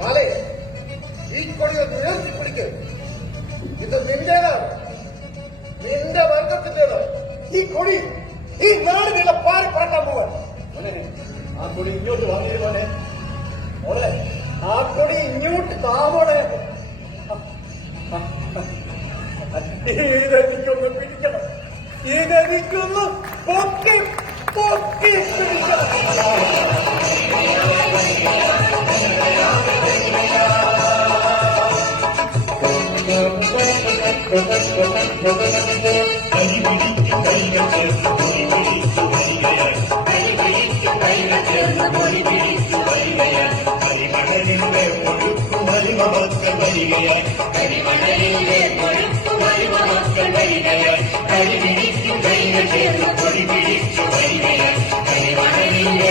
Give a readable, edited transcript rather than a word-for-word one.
നാളെ ഈ കൊടിയെ ഉയർത്തിപ്പിടിക്ക്. ഇത് നിന്റേതാണ്, നിന്റെ വർഗത്തിന്റേത്. ഈ കൊടി ഈ നാടിനുള്ള പാറി പറക്കാൻ പോവാൻ. ആ കൊടി ഇങ്ങോട്ട് വന്നിരുന്നോനെ മോളെ, ആ കൊടി ഇങ്ങോട്ട് താമോടെ. ഇതെനിക്കൊന്ന് പിടിക്കണം, ഇതെനിക്കൊന്ന് പൊക്കി പൊക്കി പിടിക്കണം. കരിമണലിലെ